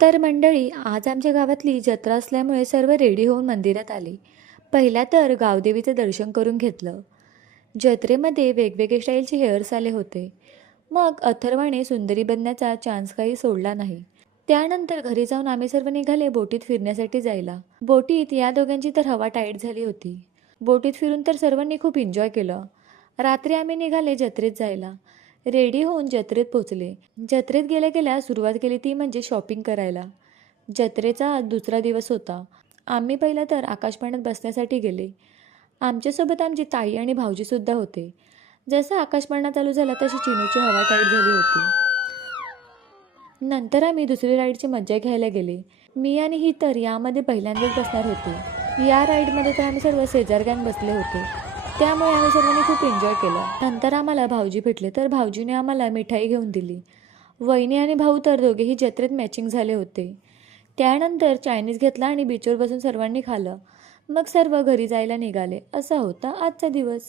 तर मंडळी आज आमच्या गावातली जत्रा असल्यामुळे सर्व रेडी होऊन मंदिरात आले. पहिला तर गावदेवीचं दर्शन करून घेतलं. जत्रेमध्ये वेगवेगळे स्टाईलचे हेअर्स आले होते. मग अथर्वाने सुंदरी बनण्याचा चान्स काही सोडला नाही. त्यानंतर घरी जाऊन आम्ही सर्व निघाले बोटीत फिरण्यासाठी जायला. बोटीत या दोघांची तर हवा टाईट झाली होती. बोटीत फिरून तर सर्वांनी खूप एन्जॉय केलं. रात्री आम्ही निघाले जत्रेत जायला. रेडी होऊन जत्रेत पोचले जत्रेत गेल्या गेल्या सुरुवात केली ती म्हणजे शॉपिंग करायला. जत्रेचा आज दुसरा दिवस होता. आम्ही पहिला तर आकाशपाण्यात बसण्यासाठी गेले. आमच्यासोबत आमची ताई आणि भाऊजीसुद्धा होते. जसं आकाशपाळणा चालू झाला तशी चिनूची हवा टाईट झाली होती. नंतर आम्ही दुसरी राईडची मज्जा घ्यायला गेले. मी आणि ही तर यामध्ये पहिल्यांदाच बसणार होते. या राईडमध्ये तर आम्ही सर्व शेजार गँग बसले होते. त्यामुळे आम्ही सर्वांनी खूप एन्जॉय केलं. नंतर आम्हाला भाऊजी भेटले तर भाऊजीने आम्हाला मिठाई घेऊन दिली. वहिनी आणि भाऊ तर दोघेही जत्रेत मॅचिंग झाले होते. त्यानंतर चायनीज घेतला आणि बीचवर बसून सर्वांनी खाल्लं. मग सर्व घरी जायला निघाले. असा होता आजचा दिवस.